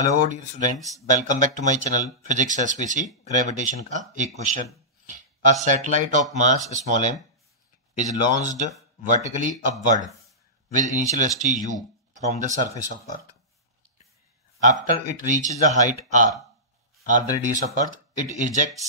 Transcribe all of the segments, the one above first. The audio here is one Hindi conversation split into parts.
Hello dear students, welcome back to my channel physics SPC. Gravitation का एक question. A satellite of mass small m is launched vertically upward with initial velocity u from the surface of earth. After it reaches the height r the radius of earth, it ejects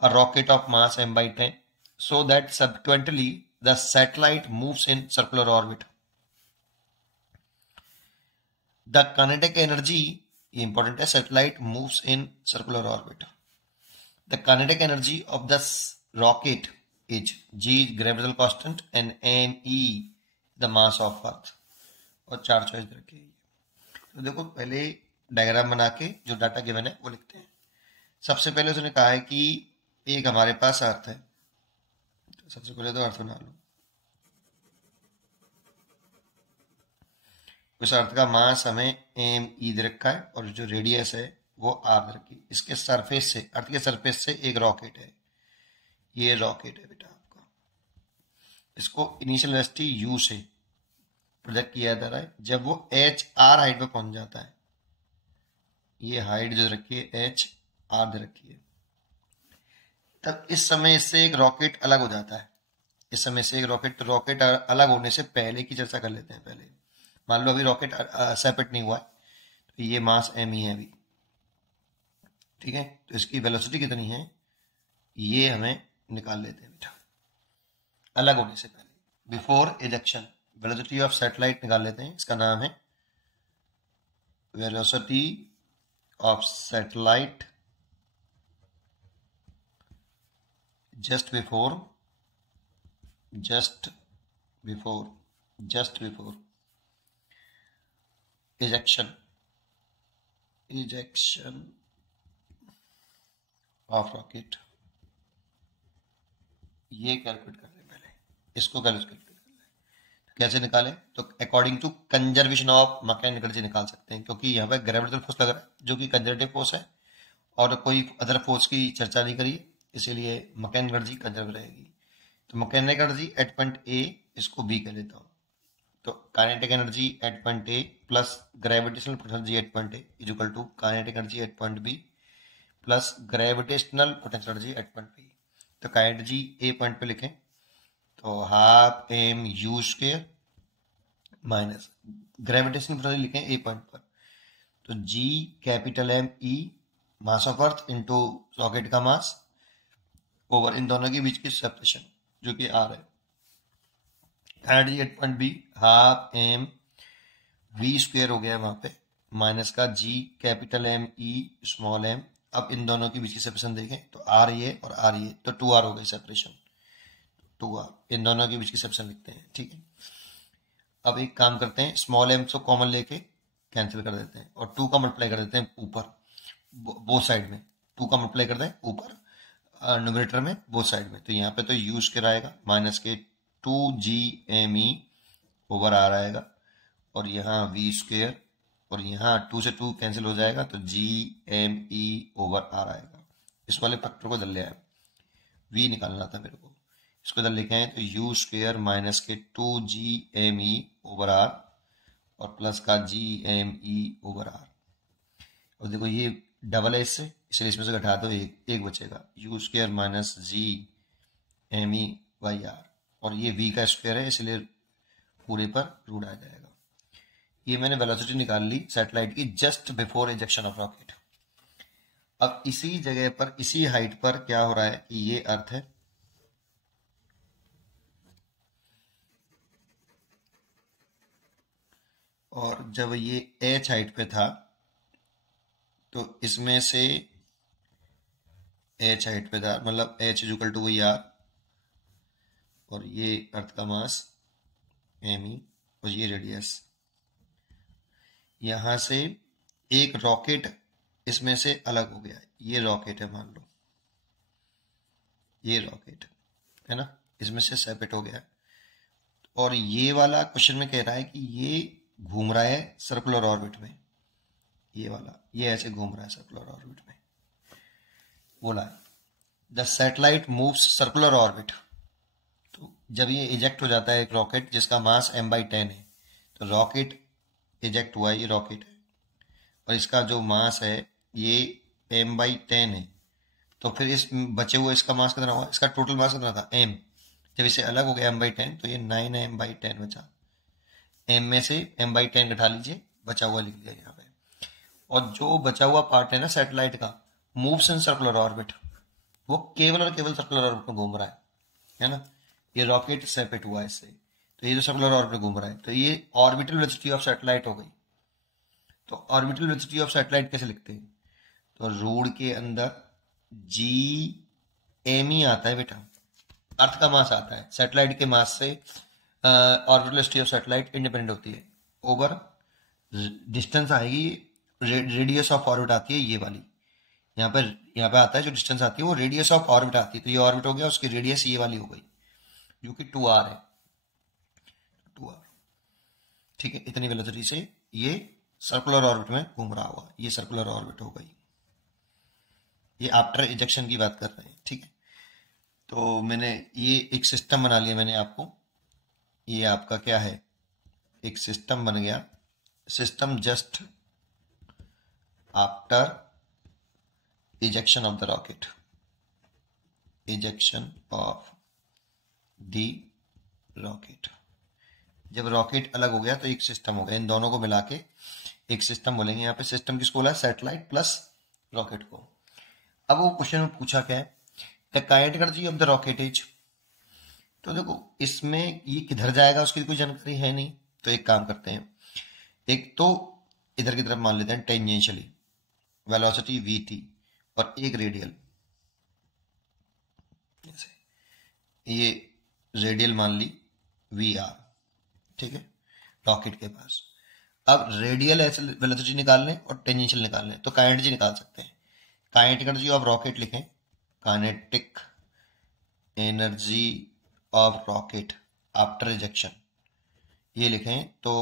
a rocket of mass m by 10 so that subsequently the satellite moves in circular orbit. The kinetic energy, important है, satellite moves in circular orbit. The kinetic energy of the rocket is g gravitational constant and me the mass of earth. और चार चॉइस रखी है। तो देखो, पहले डायग्राम बना के जो डाटा गिवन है वो लिखते हैं। सबसे पहले उसने कहा है कि एक हमारे पास अर्थ है, तो सबसे पहले तो अर्थ बना लो। उस अर्थ का मास हमें एम ई दे रखा है और जो रेडियस है वो आर दे रखी है। इसके सरफेस से, अर्थ के सरफेस से एक रॉकेट है, ये रॉकेट है बेटा आपका। इसको इनिशियल वेलोसिटी यू से प्रोजेक्ट किया जा रहा है। जब वो एच आर हाइट पे पहुंच जाता है, ये हाइट जो रखी है एच आर दे रखी है, तब इस समय इससे एक रॉकेट अलग हो जाता है। इस समय से एक रॉकेट, तो रॉकेट अलग होने से पहले की चर्चा कर लेते हैं। पहले मान लो अभी रॉकेट सेपरेट नहीं हुआ है, तो ये मास एम ही है अभी, ठीक है। तो इसकी वेलोसिटी कितनी है ये हमें निकाल लेते हैं बेटा, अलग होने से पहले, before ejection. Velocity of satellite निकाल लेते हैं। इसका नाम है velocity of satellite just before ejection of rocket। ये कैलकुलेट कर लें, पहले इसको कैलकुलेट कर लें। कैसे निकालें? तो according to conservation of mechanical energy निकाल सकते हैं, क्योंकि यहाँ पे ग्रेविटेशनल फोर्स लग रहा है जो कि कंजर्वेटिव फोर्स है और कोई अदर फोर्स की चर्चा नहीं करी, इसीलिए मैकेनिकल एनर्जी कंजर्व रहेगी। तो mechanical energy at point A, इसको बी कर देता हूँ। तो kinetic energy at point A plus gravitational energy at point A is equal to kinetic energy at point B plus gravitational potential energy at point B. तो काइनेटिक एनर्जी ए पॉइंट पे लिखें तो half m u square minus gravitational potential लिखें ए पॉइंट पर, तो G capital M E mass of Earth into rocket का मास ओवर इन दोनों के बीच की सेपरेशन जो कि आर है। Energy at point B half m v square हो गया वहां पे, माइनस का G capital M E small m. अब इन दोनों के बीच की सेपरेशन देखें तो आर ये और आर ये, तो टू आर हो गई सेपरेशन, टू आर। इन दोनों के बीच की सेपरेशन लिखते हैं, ठीक है। अब एक काम करते हैं, स्मॉल एम को कॉमन लेके कैंसिल कर देते हैं और टू का मल्टीप्लाई कर देते हैं ऊपर बोथ साइड में। टू का मल्टीप्लाई कर दें ऊपर न्यूमरेटर में बोथ साइड में, तो यहाँ पे तो यू स्क्वायर आएगा माइनस के two G M E over R आएगा, और यहाँ वी स्क्वायर, और यहाँ टू से टू कैंसिल हो जाएगा तो G M E over R आएगा। इस वाले फैक्टर को इधर ले आए, वी निकालना था मेरे को, इसको इधर लेके आए तो यू स्क्वायर माइनस के two G M E over R और प्लस का G M E over R. और देखो ये डबल है इससे, इसलिए इसमें से घटा दो, एक बचेगा, u square minus G M E Y R, और ये वी का स्क्वायर है इसलिए पूरे पर रूट आ जाएगा। ये मैंने वेलोसिटी निकाल ली सैटेलाइट की just before ejection of rocket. अब इसी जगह पर, इसी हाइट पर क्या हो रहा है कि ये अर्थ है, और जब ये एच हाइट पे था तो इसमें से एच हाइट पे था, मतलब एच इक्वल टू वही आर, और ये अर्थ का मास एम ई और ये रेडियस। यहां से एक रॉकेट इसमें से अलग हो गया, ये रॉकेट है मान लो, ये रॉकेट है ना, इसमें से सेपरेट हो गया। और ये वाला क्वेश्चन में कह रहा है कि ये घूम रहा है सर्कुलर ऑर्बिट में, ये वाला ये ऐसे घूम रहा है सर्कुलर ऑर्बिट में। बोला है the satellite moves circular orbit. तो जब ये इजेक्ट हो जाता है एक रॉकेट जिसका मास m/10 है, तो रॉकेट इजेक्ट हुआ, ये रॉकेट है, और इसका जो मास है ये m/10 है, तो फिर इस बचे हुए इसका मास कितना हुआ, इसका टोटल मास कितना था m, जब इसे अलग हो गया m/10 तो ये 9m/10 बचा। m में से m/10 घटा लीजिए, बचा हुआ लिख लिया यहाँ पे। और जो बचा हुआ पार्ट है ना सैटेलाइट का, मूव्स इन सर्कुलर ऑर्बिट, वो केवल और केवल सर्कुलर ऑर्बिट में घूम रहा है ना। ये रॉकेट सेपरेट हुआ है इससे, तो ये जो सर्कुलर ऑर्बिट घूम रहा है, तो ये ऑर्बिटल वेलोसिटी ऑफ सैटेलाइट हो गई। तो ऑर्बिटल वेलोसिटी ऑफ सैटेलाइट कैसे लिखते हैं, तो रूट के अंदर g m ही आता है बेटा, अर्थ का मास आता है, सैटेलाइट के मास से orbital velocity of satellite independent होती है। ओवर डिस्टेंस आएगी, रेडियस ऑफ ऑर्बिट आती है ये वाली, यहाँ पे आता है जो डिस्टेंस आती है वो रेडियस ऑफ ऑर्बिट आती है। तो ये ऑर्बिट हो गया, उसकी रेडियस ये वाली हो गई जो कि 2r है, 2r। ठीक है, इतनी वेलोसिटी से ये सर्कुलर ऑर्बिट में घूम रहा हुआ, ये सर्कुलर ऑर्बिट हो गई। ये आफ्टर इजेक्शन की बात कर रहे हैं। ठीक है, तो मैंने ये एक सिस्टम बना लिया मैंने आपको, ये आपका क्या है, एक सिस्टम बन गया। System just after ejection of the rocket, ejection of the rocket। जब रॉकेट अलग हो गया तो एक सिस्टम हो गया, इन दोनों को मिला के एक सिस्टम बोलेंगे। यहाँ पे सिस्टम किसको बोला है, सैटेलाइट प्लस रॉकेट को। अब वो क्वेश्चन में पूछा क्या है, the kinetic energy of the rocket is, तो देखो इसमें ये किधर जाएगा उसकी कोई जानकारी है नहीं, तो एक काम करते हैं, एक तो इधर की तरफ मान लेते हैं टेंजेंशियली वेलोसिटी vt और एक रेडियल, ये रेडियल मान ली vr। ठीक है, रॉकेट के पास अब रेडियल वेलोसिटी निकाल लें और टेंजेंशियल निकाल लें तो काइनेटिक एनर्जी निकाल सकते हैं। काइनेटिक एनर्जी ऑफ रॉकेट लिखें, kinetic energy of rocket after ejection ये लिखें तो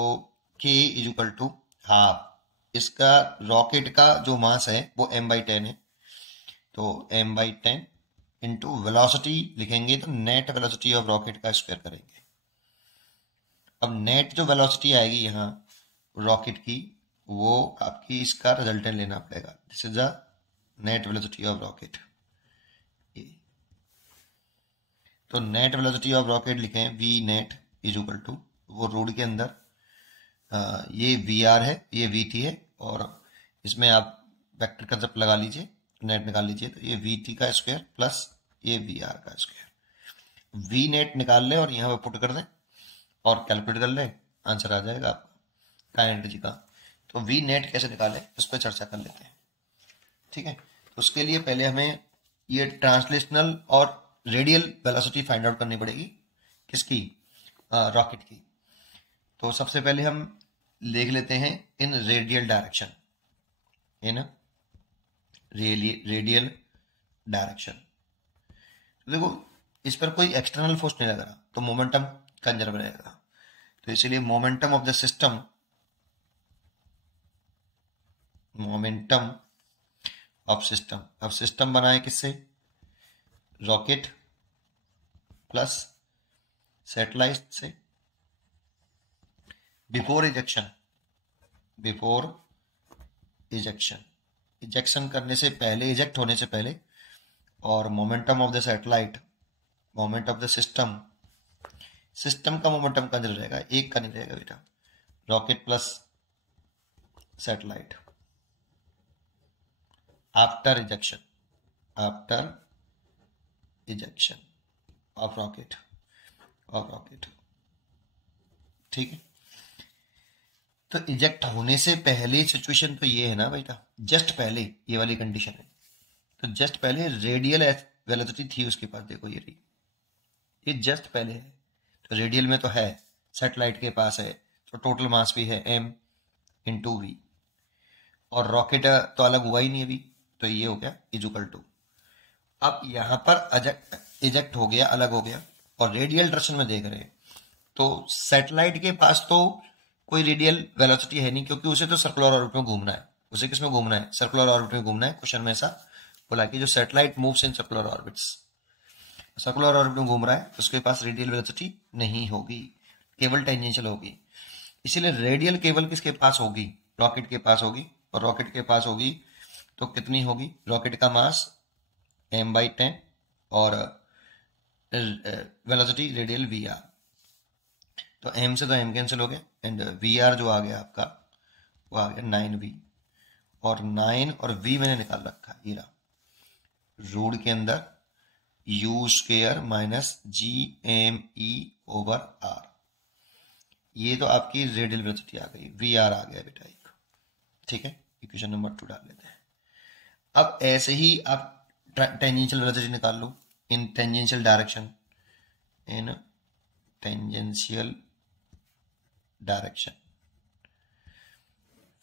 k is equal to half, इसका रॉकेट का जो मास है वो m/10 है, तो m/10 इंटू वेलोसिटी लिखेंगे तो नेट वेलोसिटी ऑफ रॉकेट का स्क्वायर करेंगे। अब नेट जो वेलोसिटी आएगी यहाँ रॉकेट की, वो आपकी इसका रिजल्टेंट लेना पड़ेगा, this is the net velocity of rocket. तो नेट वेलोसिटी ऑफ रॉकेट लिखें v net is equal to, वो रोड के अंदर ये vr है, ये vt है, और इसमें आप वेक्टर कंसेप्ट लगा लीजिए, नेट निकाल लीजिए, तो ये vt का स्क्वायर प्लस ये vr का स्क्वायर। v नेट निकाल लें और यहाँ पे पुट कर दें और कैलकुलेट कर लें, आंसर आ जाएगा आपका काइनेटिक एनर्जी का। तो v नेट कैसे निकालें उस पर चर्चा कर लेते हैं। ठीक है, तो उसके लिए पहले हमें ये ट्रांसलेशनल और रेडियल वेलोसिटी फाइंड आउट करनी पड़ेगी, किसकी, रॉकेट की। तो सबसे पहले हम देख लेते हैं इन रेडियल डायरेक्शन, इन रेडियल डायरेक्शन। तो देखो इस पर कोई एक्सटर्नल फोर्स नहीं लग रहा तो मोमेंटम कंजर्व रहेगा, तो इसीलिए momentum of the system, momentum of system, अब सिस्टम बनाए किससे, रॉकेट प्लस सैटेलाइट से, before ejection, before ejection, ejection करने से पहले, इजेक्ट होने से पहले, और momentum of the satellite, moment of the system, system का मोमेंटम कंजर्व रहेगा, एक का नहीं रहेगा बेटा, rocket plus satellite after ejection, after ejection of rocket, of rocket. ठीक है, तो इजेक्ट होने से पहले सिचुएशन तो ये है ना बेटा, जस्ट पहले ये वाली कंडीशन है, तो जस्ट पहले रेडियल वेलोसिटी थी उसके पास, देखो ये रही, ये जस्ट पहले है, तो रेडियल में तो है, सैटेलाइट के पास है, तो टोटल मास भी है m इंटू वी, और रॉकेट तो अलग हुआ ही नहीं अभी, तो ये हो गया इज इक्वल टू, अब यहां पर इजेक्ट हो गया, अलग हो गया, और रेडियल डायरेक्शन में देख रहे हैं, तो सैटेलाइट के पास तो कोई रेडियल वेलोसिटी है नहीं, क्योंकि उसे तो सर्कुलर ऑर्बिट में घूमना है, उसे किस में घूमना है, सर्कुलर ऑर्बिट में घूमना है। क्वेश्चन में ऐसा बोला कि जो satellite moves in circular orbits, circular orbit में घूम रहा है, उसके पास रेडियल वेलोसिटी नहीं होगी, केवल टेंजेंशियल होगी। इसीलिए रेडियल केवल किसके पास होगी, रॉकेट के पास होगी, और रॉकेट के पास होगी तो कितनी होगी? रॉकेट का मास m/10 और वेलोसिटी रेडियल v r। तो m से तो m कैंसिल हो गया एंड v r जो आ गया आपका वो आ गया 9v। और 9 और v मैंने निकाल रखा है, ये रहा रूट के अंदर u स्क्वायर माइनस g/m/e/r। ये तो आपकी रेडियल वेलोसिटी आ गई, v r आ गया बेटा एक। ठीक है, इक्वेशन नंबर 2 डाल लेते हैं। अब ऐसे ही आप टेंजेंशियल वेलोसिटी निकाल लो इन टेंजेंशियल डायरेक्शन, इन टेंजेंशियल डायरेक्शन।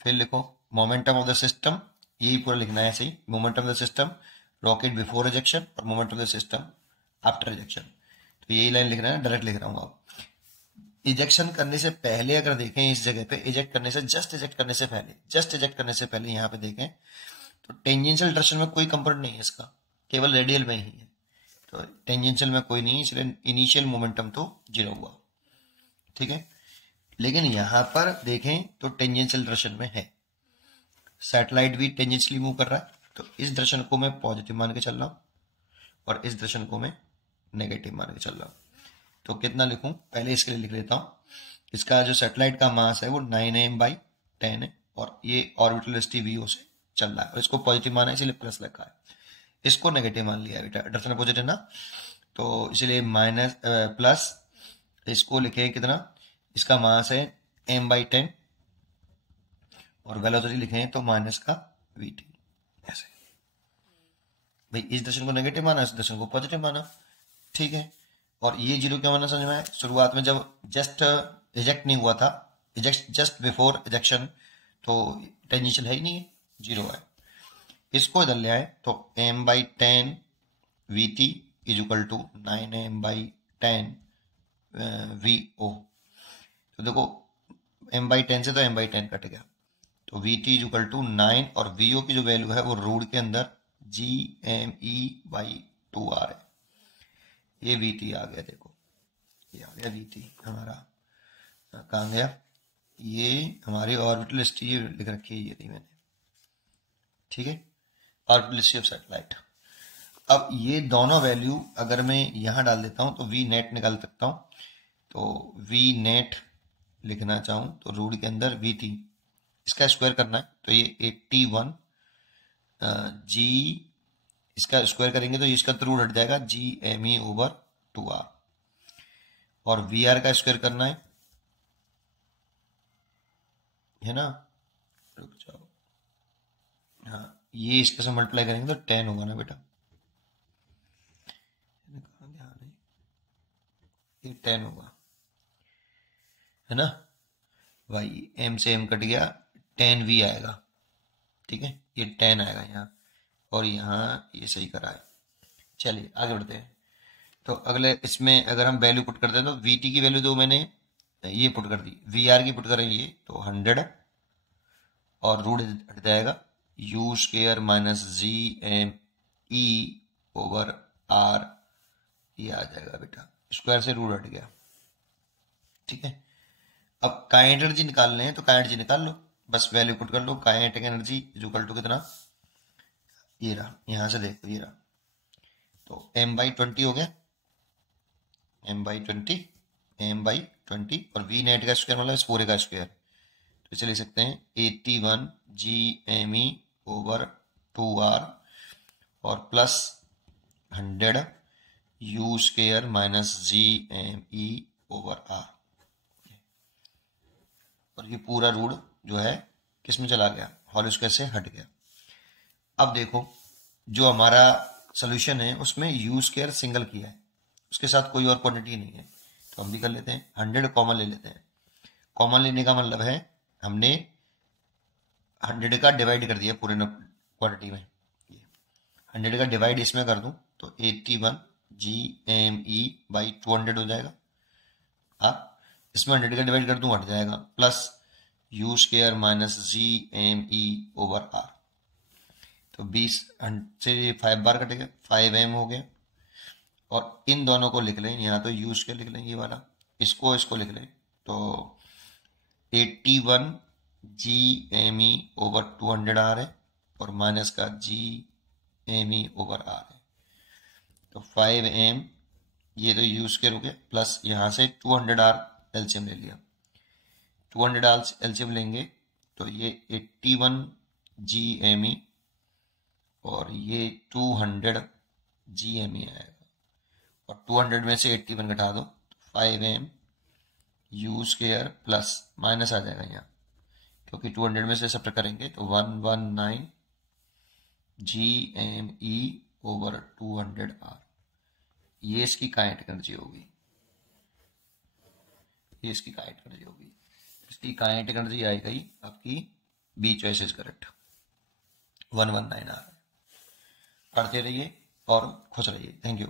फिर लिखो मोमेंटम ऑफ द सिस्टम, यही पूरा लिखना है ऐसे ही, momentum of the system rocket before ejection और momentum of the system after ejection. तो यही लाइन लिख रहा है, डायरेक्ट लिख रहा हूँ। अब इजेक्शन करने से पहले अगर देखें इस जगह पे, इजेक्ट करने से जस्ट इजेक्ट करने से पहले, जस्ट इजेक्ट करने से पहले यहाँ पे देखें तो टेंजेंशियल डायरेक्शन में कोई कंपोनेंट नहीं है इसका, केवल रेडियल में ही है। तो टेंजेंशियल में कोई नहीं है, इसलिए इनिशियल मोमेंटम तो 0 हुआ। ठीक है, लेकिन यहां पर देखें तो टेंजेंशियल डायरेक्शन में है, सैटेलाइट भी टेंजेंशियली मूव कर रहा है। तो इस डायरेक्शन को मैं पॉजिटिव मान के चल रहा हूं और इस डायरेक्शन को मैं नेगेटिव मान के चल रहा हूं। तो कितना लिखूं? पहले इसके लिए लिख लेता हूं। इसका जो सैटेलाइट का मास है वो 9m/10 है और ये ऑर्बिटल वेलोसिटी vo से चल रहा है और इसको पॉजिटिव माना है इसलिए प्लस लिखा है, इसको नेगेटिव मान लिया बेटा, डायरेक्शन पॉजिटिव ना, तो इसलिए माइनस प्लस, इसको लिखे कितना, इसका मास है m/10 और वेलोसिटी लिखे तो माइनस का vt। ऐसे भाई इस डायरेक्शन को नेगेटिव माना, इस डायरेक्शन को पॉजिटिव माना। ठीक है, और ये 0 क्या माना समझ में आया? शुरुआत में जब जस्ट इजेक्ट नहीं हुआ था, इजेक्ट जस्ट बिफोर इजेक्शन, तो टेंजेंशियल है ही नहीं है, 0 है। इसको इधर ले आए तो m/10 vt is equal to 9m/10 vo। तो देखो m/10 से तो m/10 कट गया, तो vt इज इक्वल टू 9 और vo की जो वैल्यू है वो रूट के अंदर g/m/e/2r है। ये vt आ गया, देखो ये आ गया vt हमारा, कहाँ गया? ये हमारी ऑर्बिटल वेलोसिटी लिख रखी है, ये नहीं मैंने। ठीक है, ऑर्बिटल वेलोसिटी ऑफ सैटेलाइट। अब ये दोनों वैल्यू अगर मैं यहां डाल देता हूं तो v नेट निकाल सकता हूं। तो v नेट लिखना चाहूं तो रूट के अंदर vt, इसका स्क्वायर करना है तो ये 81 g, इसका स्क्वायर करेंगे तो इसका तो रूट हट जाएगा g/m/e/2r, और vr का स्क्वायर करना है ना, रुक जाओ, हाँ ये इसके से मल्टीप्लाई करेंगे तो 10 होगा ना बेटा, ये 10 होगा है ना भाई, m से m कट गया, 10v आएगा। ठीक है, ये 10 आएगा यहाँ, और यहाँ ये सही करा है। चलिए आगे बढ़ते हैं। तो अगले इसमें अगर हम वैल्यू पुट करते हैं तो vt की वैल्यू तो मैंने ये पुट कर दी, vr की पुट करेंगे तो 100 और रूट हट जाएगा u स्क्वायर माइनस g/m/e/r, ये आ जाएगा बेटा, स्क्वायर से रूट हट गया। ठीक है, अब काइनेटिक एनर्जी निकालने हैं तो काइनेटिक एनर्जी निकाल लो, बस वैल्यू पुट कर लो। Kinetic energy is equal to कितना, ये रहा, यहां से देखो ये रहा, तो m/20 हो गया, m/20 m/20 और v नेट का स्क्वायर मतलब इस पूरे का स्क्वायर, तो इसे लिख सकते हैं 81 g/m/2r और plus 100 u square minus g/m/e/r, और ये पूरा रूट जो है किस में चला गया, होल स्क्वायर से हट गया। अब देखो जो हमारा सोल्यूशन है उसमें u स्क्वायर सिंगल किया है, उसके साथ कोई और क्वांटिटी नहीं है, तो हम भी कर लेते हैं, 100 कॉमन ले लेते हैं। कॉमन लेने का मतलब है हमने 100 का डिवाइड कर दिया पूरे क्वांटिटी में, 100 का डिवाइड इसमें कर दूं तो 81 g/m/e/200 हो जाएगा। अब इसमें 100 का डिवाइड कर दूं हट जाएगा, plus u square minus g/m/e/r, तो 20 से 5 बार कटेगा, 5m हो गया। और इन दोनों को लिख लें, यहाँ तो u स्क्वायर लिख लें ये वाला, इसको लिख लें तो 81 जी एम ई ओवर 200R है और माइनस का G M E over R है। तो 5m ये तो यूज के रुके प्लस यहाँ से 200R एलसीएम ले लिया। 200R एलसीएम लेंगे तो ये 81 जी एम ई और ये 200 जी एम ई आएगा और 200 में से 81 घटा दो तो 5m u square plus minus आ जाएगा यहाँ, क्योंकि 200 में से सब्ट्रैक्ट करेंगे तो 119 जी एम ई ओवर 200R। ये इसकी काइनेटिक एनर्जी होगी, ये इसकी काइनेटिक एनर्जी होगी। इसकी काइनेटिक एनर्जी आई गई आपकी B choice is correct, 119R। पढ़ते रहिए और खुश रहिए। Thank you.